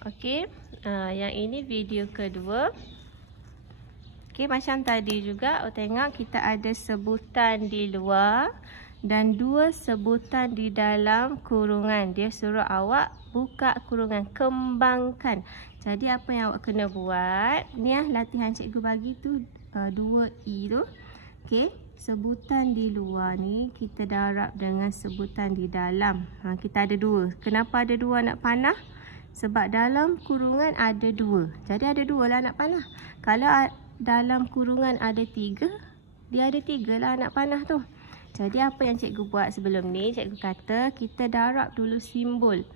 Okey, yang ini video kedua. Okey, macam tadi juga, tengok kita ada sebutan di luar dan 2 sebutan di dalam kurungan. Dia suruh awak buka kurungan, kembangkan. Jadi apa yang awak kena buat, ni latihan cikgu bagi tu 2E tu. Okey, sebutan di luar ni kita darab dengan sebutan di dalam. Kita ada 2. Kenapa ada 2 anak panah? Sebab dalam kurungan ada 2. Jadi ada 2 lah anak panah. Kalau dalam kurungan ada 3, dia ada 3 lah anak panah tu. Jadi apa yang cikgu buat sebelum ni? Cikgu kata kita darab dulu simbol.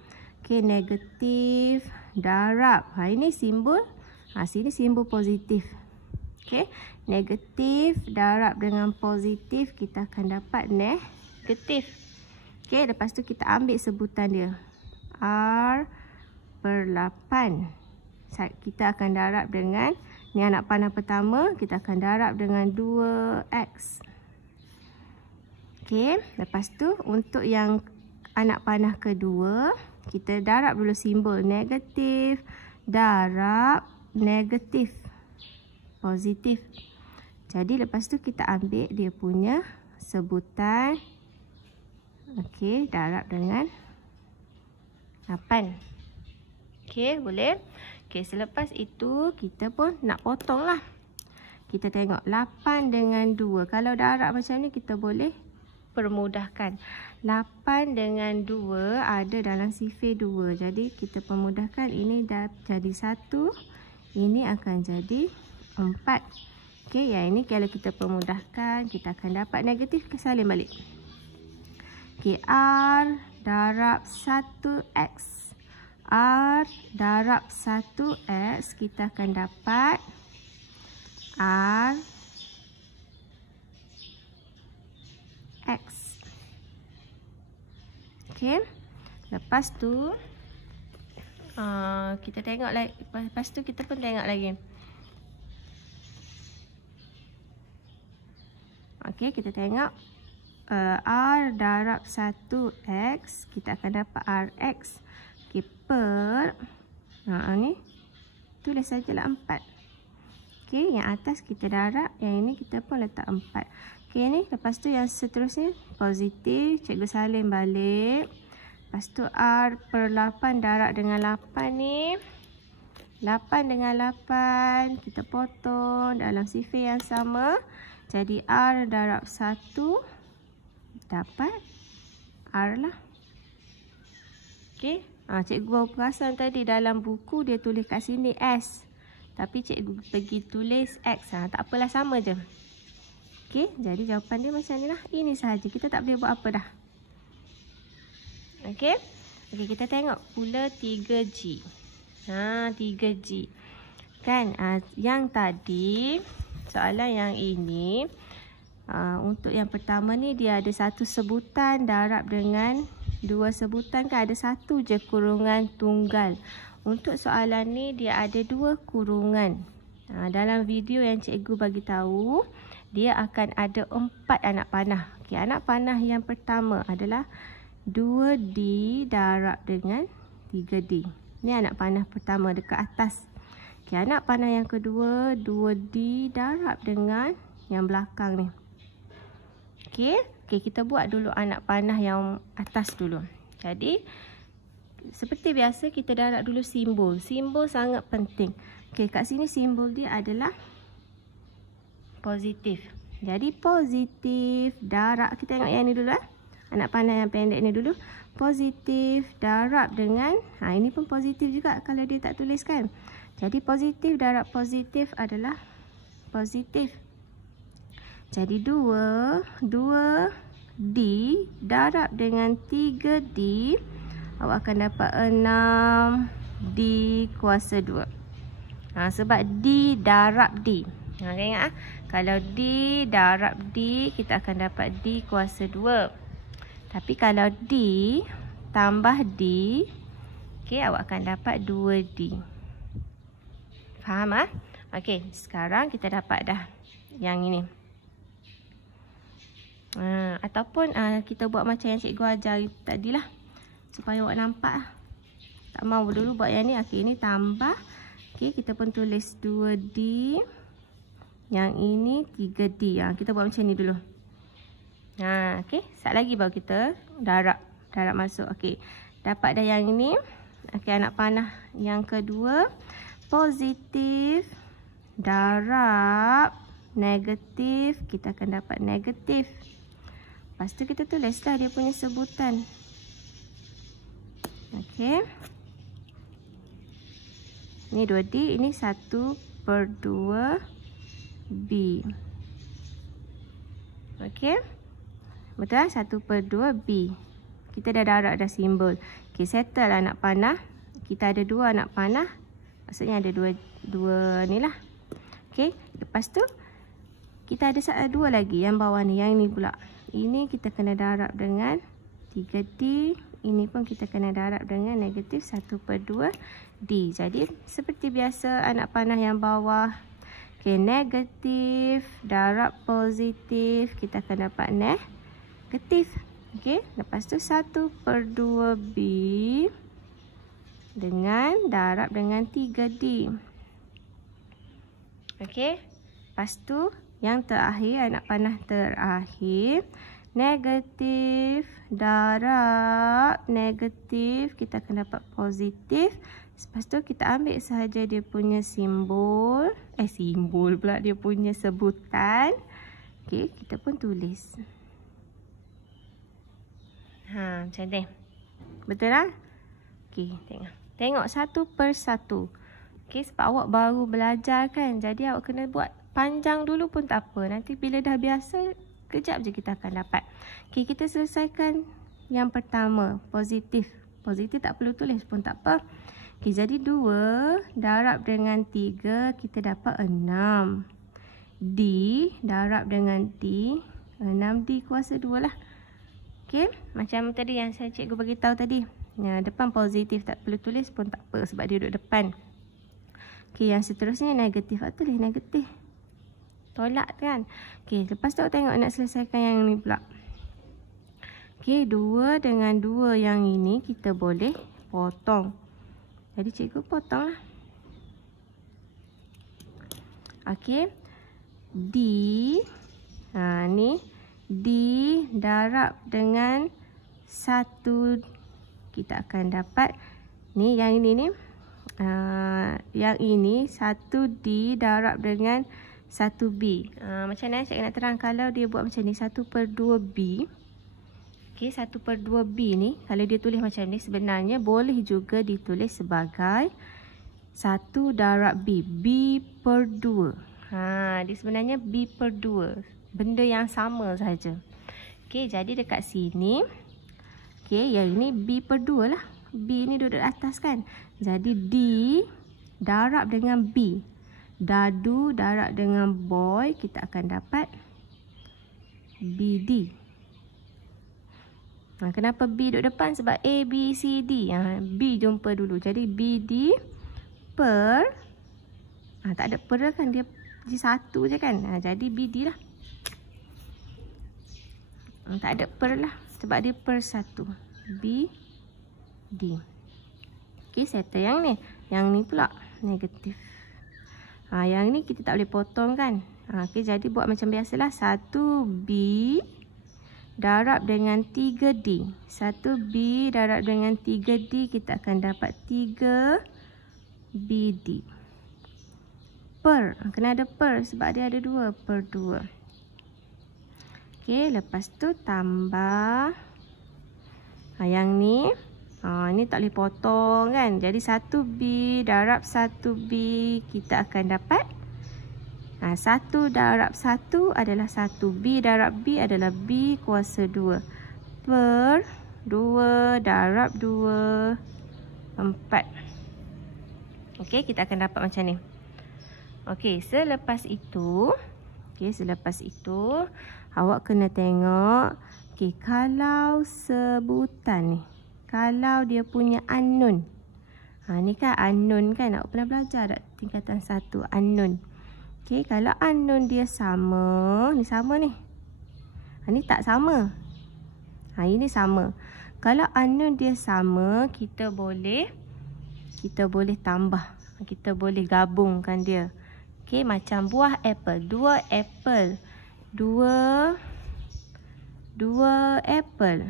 Okey, negatif, darab. Ini simbol. Sini simbol positif. Okey, negatif darab dengan positif, kita akan dapat negatif. Okey, lepas tu kita ambil sebutan dia. R/8. Kita akan darab dengan, ni anak panah pertama, kita akan darab dengan 2X. Okey, lepas tu untuk yang anak panah kedua, kita darab dulu simbol negatif, darab, negatif, positif. Jadi lepas tu kita ambil dia punya sebutan. Okey, darab dengan 8. Okey, boleh. Okey, selepas itu kita pun nak potong lah. Kita tengok 8 dengan 2. Kalau darab macam ni kita boleh permudahkan. 8 dengan 2 ada dalam sifir 2. Jadi kita permudahkan, ini dah jadi 1. Ini akan jadi 4. Okey, yang ini kalau kita permudahkan, kita akan dapat negatif, salin balik. Okey, R darab 1X. R darab 1X, kita akan dapat R X. Okey, lepas tu kita tengok lagi. Lepas tu kita pun tengok lagi. Okey, kita tengok R darab 1X, kita akan dapat RX. Okey, per ni tulis sajalah 4. Okey, yang atas kita darab, yang ini kita pun letak 4. Okey, ni lepas tu yang seterusnya positif, cikgu salin balik. Lepas tu R/8 darab dengan 8 ni. 8 dengan 8 kita potong dalam sifir yang sama. Jadi R darab 1 dapat R lah. Okey. Cikgu baru perasan tadi dalam buku dia tulis kat sini S. Tapi cikgu pergi tulis X. Tak apalah, sama je. Okey, jadi jawapan dia macam ni lah. Ini sahaja. Kita tak boleh buat apa dah. Okey. Okey, kita tengok pula 3G. 3G. Kan, yang tadi, soalan yang ini, untuk yang pertama ni dia ada 1 sebutan darab dengan 2 sebutan, kan ada 1 je kurungan tunggal. Untuk soalan ni dia ada 2 kurungan. Dalam video yang cikgu bagi tahu, dia akan ada 4 anak panah. Okey, anak panah yang pertama adalah 2D darab dengan 3D. Ni anak panah pertama dekat atas. Okey, anak panah yang kedua 2D darab dengan yang belakang ni. Okey, kita buat dulu anak panah yang atas dulu. Jadi, seperti biasa kita darab dulu simbol. Simbol sangat penting. Okey, kat sini simbol dia adalah positif. Jadi, positif darab. Kita tengok yang ni dulu. Anak panah yang pendek ni dulu. Positif darab dengan, ini pun positif juga kalau dia tak tuliskan. Jadi, positif darab positif adalah positif. Jadi 2D darab dengan 3D, awak akan dapat 6D kuasa 2. Sebab D darab D. Ingat kalau D darab D, kita akan dapat D kuasa 2. Tapi kalau D tambah D, okey, awak akan dapat 2D. Faham? Okey, sekarang kita dapat dah yang ini. Ataupun kita buat macam yang cikgu ajar tadi lah, supaya awak nampak. Tak mau dulu buat yang ni. Okey, ini tambah. Okey, kita pun tulis 2D. Yang ini 3D. Kita buat macam ni dulu. Okey, sat lagi baru kita darab masuk. Okey, dapat dah yang ini. Okey, anak panah yang kedua. Positif darab negatif, kita akan dapat negatif. Lepas tu kita tulislah dia punya sebutan. Okey. Ini 2D, ini 1/2B. Okey. Betul lah, 1/2B. Kita dah darab dah simbol. Okey, settle anak panah. Kita ada 2 anak panah. Maksudnya ada dua ni lah. Okey, lepas tu kita ada 2 lagi yang bawah ni, yang ni pula. Ini kita kena darab dengan 3D. Ini pun kita kena darab dengan negatif 1/2D. Jadi seperti biasa anak panah yang bawah. Okey, negatif darab positif, kita akan dapat negatif. Okey, lepas tu 1/2B dengan darab dengan 3D. Okey, lepas tu yang terakhir, anak panah terakhir, negatif darab negatif, kita akan dapat positif. Lepas tu kita ambil sahaja dia punya simbol pula, dia punya sebutan. Okey, kita pun tulis. Macam ni. Betul lah? Okey, tengok satu per satu. Okey, sebab awak baru belajar kan. Jadi awak kena buat panjang dulu pun tak apa. Nanti bila dah biasa, kejap je kita akan dapat. Okey, kita selesaikan yang pertama, positif. Positif tak perlu tulis pun tak apa. Okey, jadi 2 darab dengan 3, kita dapat 6. D darab dengan D, 6D kuasa 2 lah. Okey, macam tadi yang saya cikgu bagi tahu tadi. Depan positif tak perlu tulis pun tak apa sebab dia duduk depan. Okey, yang seterusnya negatif. Tulis negatif. Tolak kan. Okey, lepas tu tengok nak selesaikan yang ni pula. Okey, 2 dengan 2 yang ini kita boleh potong. Jadi cikgu potong lah. Okey, D. Ni D darab dengan 1, kita akan dapat ni, yang ini ni. Yang ini 1D darab dengan 1B. Macam mana saya nak terang kalau dia buat macam ni, 1/2B. Okey, 1/2B ni kalau dia tulis macam ni, sebenarnya boleh juga ditulis sebagai 1 darab B. B/2. Dia sebenarnya B/2. Benda yang sama saja. Okey, jadi dekat sini. Okey, yang ini B/2 lah. B ni duduk atas kan. Jadi D darab dengan B. Dadu darab dengan boy, kita akan dapat BD. Kenapa B duduk depan? Sebab A, B, C, D. B jumpa dulu. Jadi BD per. Tak ada per kan. Dia satu je kan. Jadi BD lah. Tak ada per lah. Sebab dia per 1. B, D. Okey, settle yang ni. Yang ni pula negatif. Yang ni kita tak boleh potong kan. Okey, jadi buat macam biasalah. 1B darab dengan 3D. 1B darab dengan 3D, kita akan dapat 3BD. Per. Kena ada per sebab dia ada 2/2. Okey, lepas tu tambah. Yang ni. Ini tak boleh potong kan. Jadi 1B darab 1B, kita akan dapat 1 darab 1 adalah 1B darab B adalah B kuasa 2 per 2 darab 2, 4. Okey, kita akan dapat macam ni. Okey, selepas itu awak kena tengok. Okey, kalau sebutan ni, kalau dia punya unknown. Ni kan unknown kan. Awak pernah belajar tak tingkatan 1 unknown. Okey, kalau unknown dia sama. Ni sama ni. Ni tak sama. Ini sama. Kalau unknown dia sama, kita boleh kita boleh tambah. Kita boleh gabungkan dia. Okey, macam buah apple. 2 apple. 2 apple.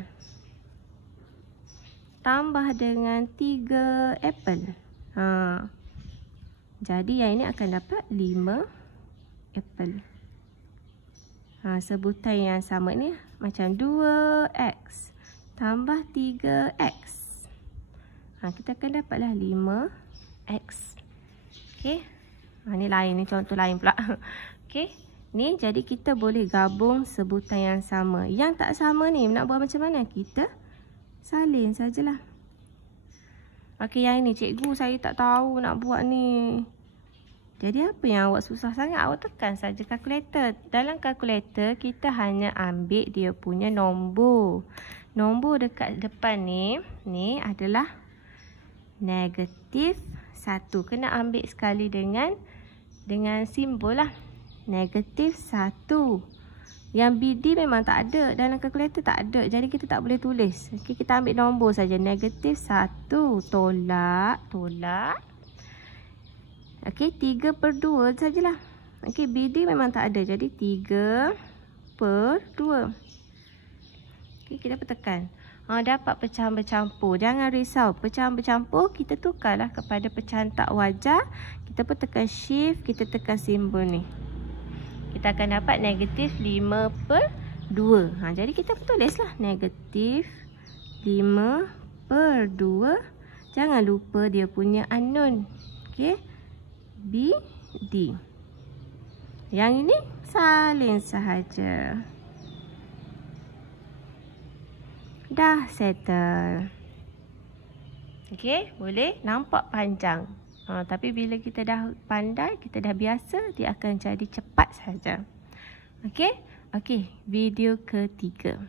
Tambah dengan 3 apple. Jadi yang ini akan dapat 5 apple. Sebutan yang sama ni macam 2x tambah 3x. Kita akan dapatlah 5x. Okey. Ni lain, ni contoh lain pula. Okey. Ni jadi kita boleh gabung sebutan yang sama. Yang tak sama ni nak buat macam mana? Kita salin sajalah. Okey, yang ini cikgu saya tak tahu nak buat ni. Jadi apa yang awak susah sangat? Awak tekan saja kalkulator. Dalam kalkulator kita hanya ambil dia punya nombor. Nombor dekat depan ni adalah negatif 1. Kena ambil sekali dengan simbol lah. Negatif 1. Yang BD memang tak ada. Dalam kalkulator tak ada. Jadi kita tak boleh tulis. Okay, kita ambil nombor saja. Negatif 1. Tolak. Okey, 3/2 sajalah. Okey, BD memang tak ada. Jadi 3/2. Okey, kita tekan. Dapat pecahan bercampur. Jangan risau. Pecahan bercampur kita tukarlah kepada pecahan tak wajar. Kita pun tekan shift, kita tekan simbol ni. Kita akan dapat negatif 5/2. Jadi kita tulislah negatif 5/2. Jangan lupa dia punya unknown. Okey. BD. Yang ini salin sahaja. Dah settle. Okey, boleh nampak panjang. Tapi bila kita dah pandai, kita dah biasa, dia akan jadi cepat saja. Okey? Okey, video ketiga.